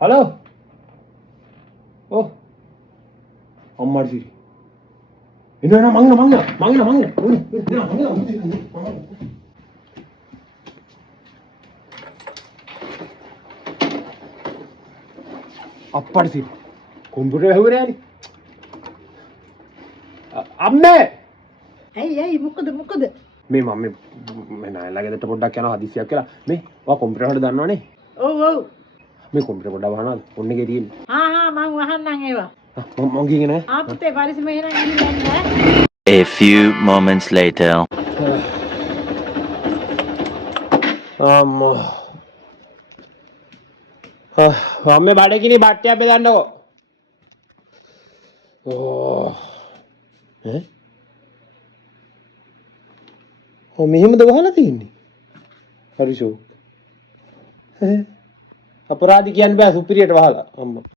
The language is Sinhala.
හලෝ ඔව් අම්මාට සිරි එනවා මංගන අප්පට සිරි කොම්පියුටර් ඇහුවේ නෑනේ අම්මේ ඇයි මොකද මේ මම මේ නෑලා ගෙදරට පොඩ්ඩක් යනවා හදිසියක් කියලා මේ ඔයා කොම්පියුටර් වලට දන්නවනේ ඔව් මේ කොම්පියුටර් පොඩ්ඩක් වහනවාද ඔන්න එකේ තියෙන්නේ මං වහන්නම් ඒවා මං ගිහින් එනවා පුතේ පරිස්සම එහෙනම් ගිහින් A few moments later. අම්මේ බඩගිනි බට්ටියක් බෙදන්නකෝ ඕ මෙහෙමද වහලා තින්නේ හරිෂෝ අපරාධි කියන්න බෑ සුපිරියට වහලා අම්මා